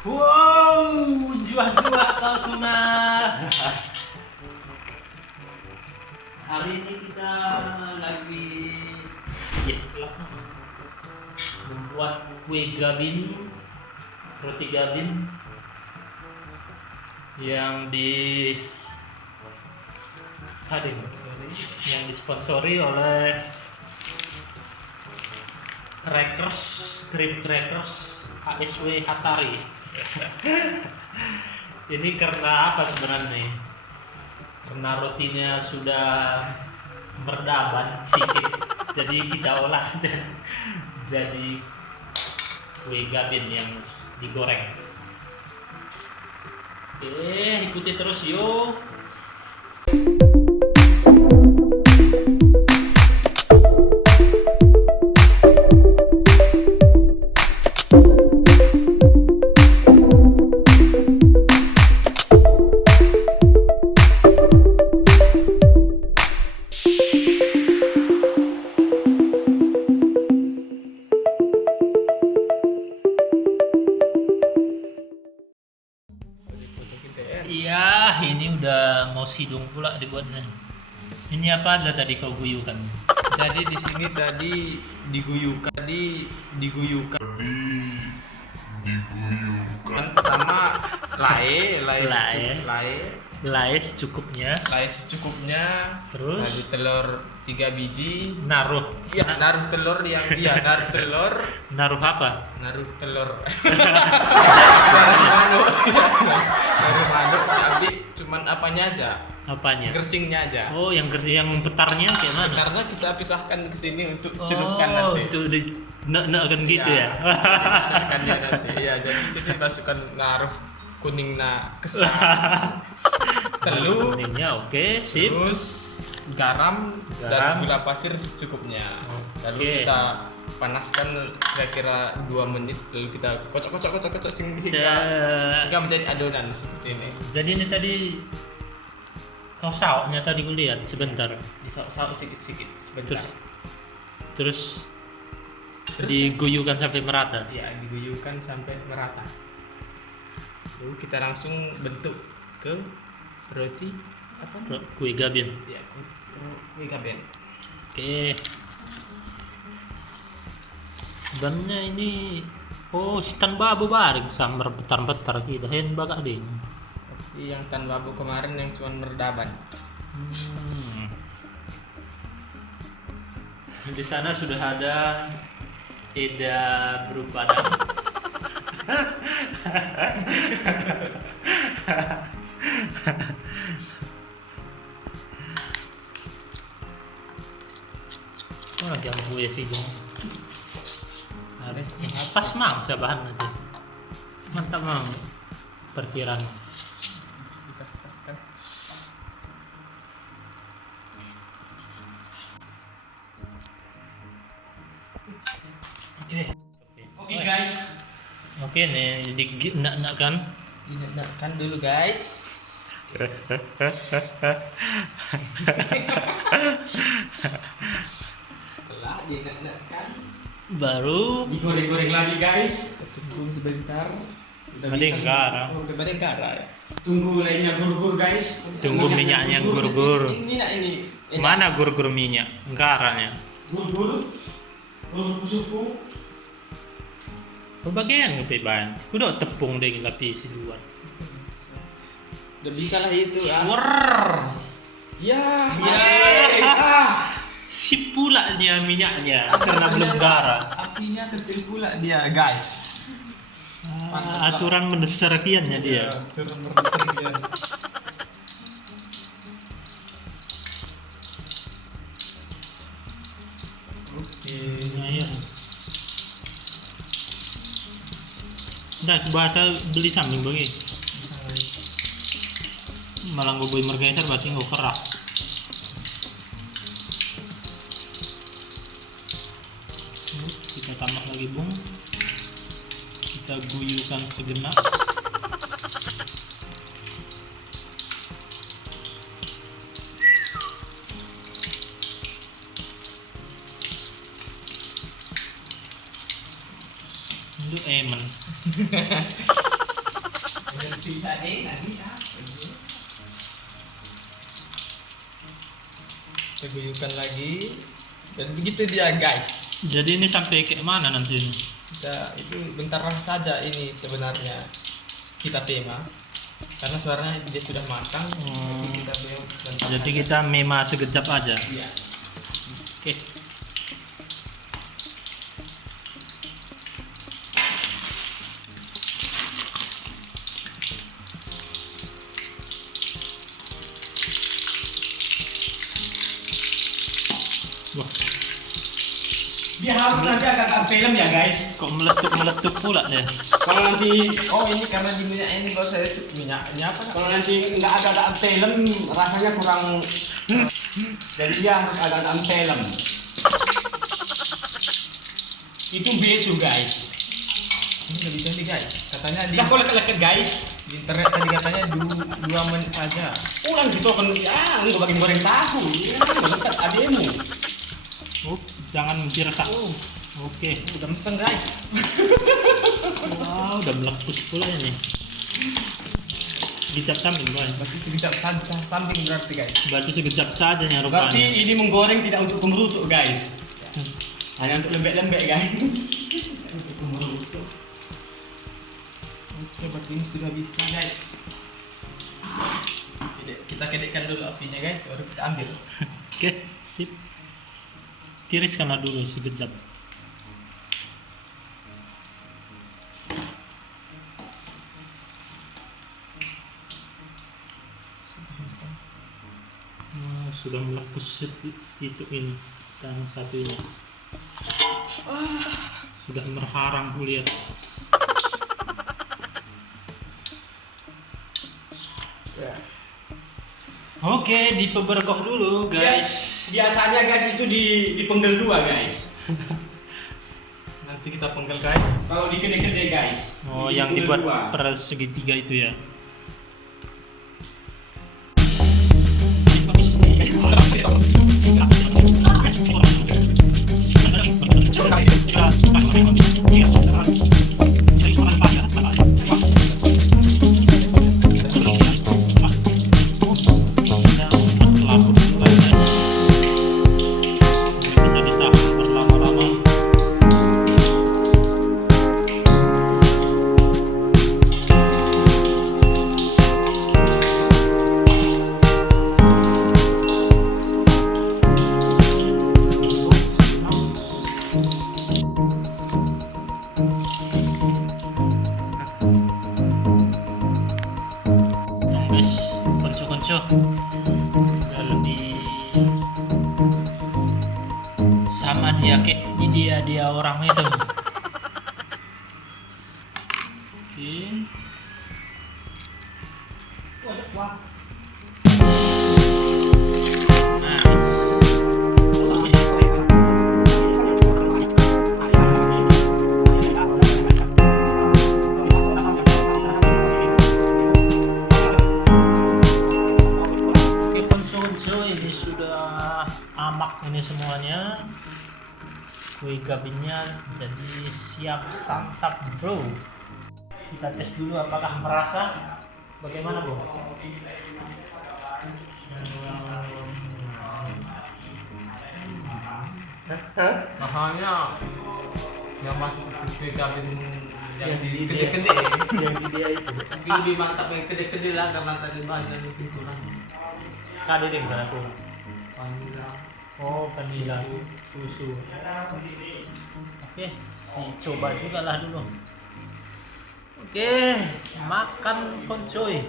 Wow, juah-juah kau tuna. Hari ini kita lagi membuat kue gabin, roti gabin yang disponsori oleh Cream Crackers ASW Hatari. Ini karena apa sebenarnya? Karena rotinya sudah berdaban sedikit, jadi kita olah jadi kue gabin yang digoreng. Oke, ikuti terus yuk. Iya, ini udah mau sidung pula dibuatnya. Ini apa aja tadi kau guyukan? Jadi di sini tadi diguyukan. Kan pertama Lae secukupnya. Secukupnya. Terus Lalu telur 3 biji. naruh Naruh telur. naruh apa? Naruh telur. Naruh manuk diambil cuman apanya aja. Apanya? Gersingnya aja. Oh, yang petarnya kayak mana? Karena kita pisahkan ke sini untuk celupkan nanti. Oh, itu di kan gitu ya. Kan dia nanti. Iya, jadi sini masukkan naruh kuningna kesah. Telur Kuningnya oke, sip. terus garam dan gula pasir secukupnya. Lalu kita panaskan kira-kira 2 menit, lalu kita kocok hingga menjadi adonan seperti ini. Jadi ini tadi kau saoknya tadi gue lihat sebentar. Disauk-sauk sedikit sebentar. Terus diguyurkan sampai merata. Ya, diguyurkan sampai merata. Lalu kita langsung bentuk ke roti apa? Kue gabin. Ya, kue gabin. Oke. Bannya ini stan babu bareng sambar betar-betar kita hen bagak ding. Seperti yang tan babu kemarin yang cuma merdaban. Di sana sudah ada Eda berupa lagi yang gue sih dong. Pas mang bahan aja. Mantap mang perkiraan. Dikaskan. Oke guys. Oke nih nak kan. Dinakkan dulu guys. Setelah dinakkan Baru digoreng-goreng lagi guys. Tunggu sebentar. Udah enggak. Udah enggak ya. Tunggu lainnya gur-gur guys. Tunggu minyaknya gur-gur. Minyak ini. Mana gur-gur minyak? Garanya. Gur-gur susu. Bagian ngepeban. Udah tepung deh tapi si luar. Udah bisa lah itu ah. Wrrr. Ya. Si pula dia minyaknya karena belum gara. Apinya kecil pula dia guys. Aturan mendesak kiannya dia. Aturan mendesak dia. Oke. Ya. Udah baca beli samping bagi. Malah gue beli mergeser berarti gue kerak. Kita tambah lagi bung. Kita guyurkan segenap. Itu emen. Teguyukan lagi dan begitu dia guys. Jadi ini sampai ke mana nanti ini? Kita itu bentar saja ini sebenarnya kita tema karena suaranya dia sudah matang. Jadi kita bentar Jadi saja. kita mema sekejap aja. Iya. Oke. Wah, Dia harus nanti agak film ya guys. kok meletup pula deh. Kalau nanti Ini karena di minyak ini baru saya cuk minyaknya apa? kalau nanti nggak ada film rasanya kurang. Jadi dia harus agak film. Itu besu guys. Ini nggak bisa nih guys. Katanya di, Kita kok leket guys. di internet tadi katanya 2 menit saja. Ulang gitu kan ya, nggak bikin goreng tahu. Ya, leket ademu. Jangan dirasa. Oke. Udah mesen guys. Wow, udah meletus pula ini. Sekejap samping, boy. Berarti sekejap saja samping berarti guys. Berarti sekejap saja ya Berarti rupanya. ini menggoreng tidak untuk pemberutuk guys. Hanya untuk lembek-lembek guys. Untuk pemberutuk. Oke, berarti ini sudah bisa guys. Kita kedekkan dulu apinya guys, baru kita ambil. Oke, sip. Tiriskanlah dulu sekejap. Sudah meletus situ ini dan satu ini. Sudah merharang kulihat. Oke, dipebergoh dulu guys. Biasanya guys itu dipenggal dua guys. Nanti kita penggal guys. Kalau di kede-kede guys. Oh, yang dipenggal dibuat dua. per segitiga itu ya. Guys, konco-konco udah lebih sama dia kayak dia orang itu. Oke. Oke, konco-konco ini sudah amak ini semuanya. Kue gabinnya jadi siap santap bro. Kita tes dulu apakah merasa bagaimana bro? Mahalnya yang masuk ke kabin yang Yang di di kede-kede. Yang di dia itu. Mungkin lebih mantap yang kede-kede lah karena tadi banyak mungkin kurang. Kade deh kan aku. Vanilla. Oh, vanilla susu. Oke, coba juga lah dulu. Oke, makan koncoy.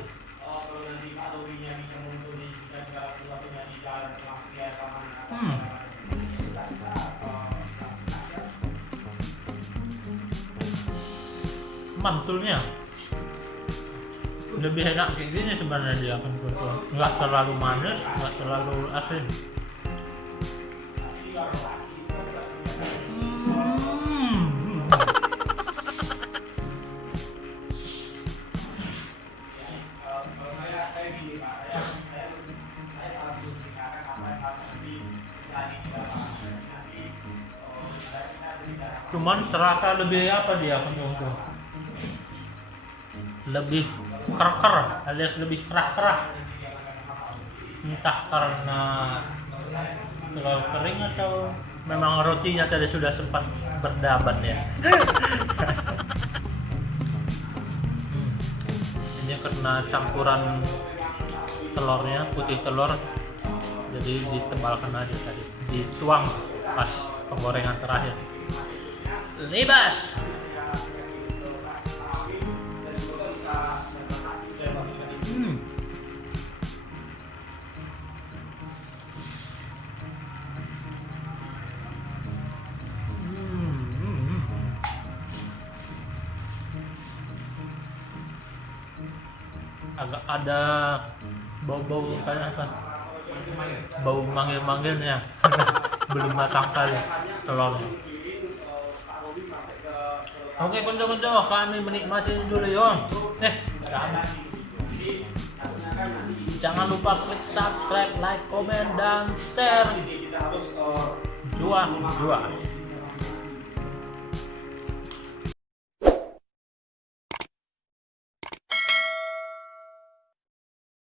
Mantulnya lebih enak kayak gini sebenarnya dia kan nggak terlalu manis, nggak terlalu asin. Cuman terasa lebih apa dia kan lebih keker alias lebih kerah-kerah. Entah karena terlalu kering atau memang rotinya tadi sudah sempat berdaban ya. Ini karena campuran telurnya, putih telur, jadi ditebalkan aja tadi, dituang pas penggorengan terakhir. Libas. Agak ada bau-bau kayak apa? Bau manggil-manggilnya. Belum matang kali telurnya. Oke, konco-konco, kami menikmati dulu ya. Jangan lupa klik subscribe, like, komen, dan share. Juang.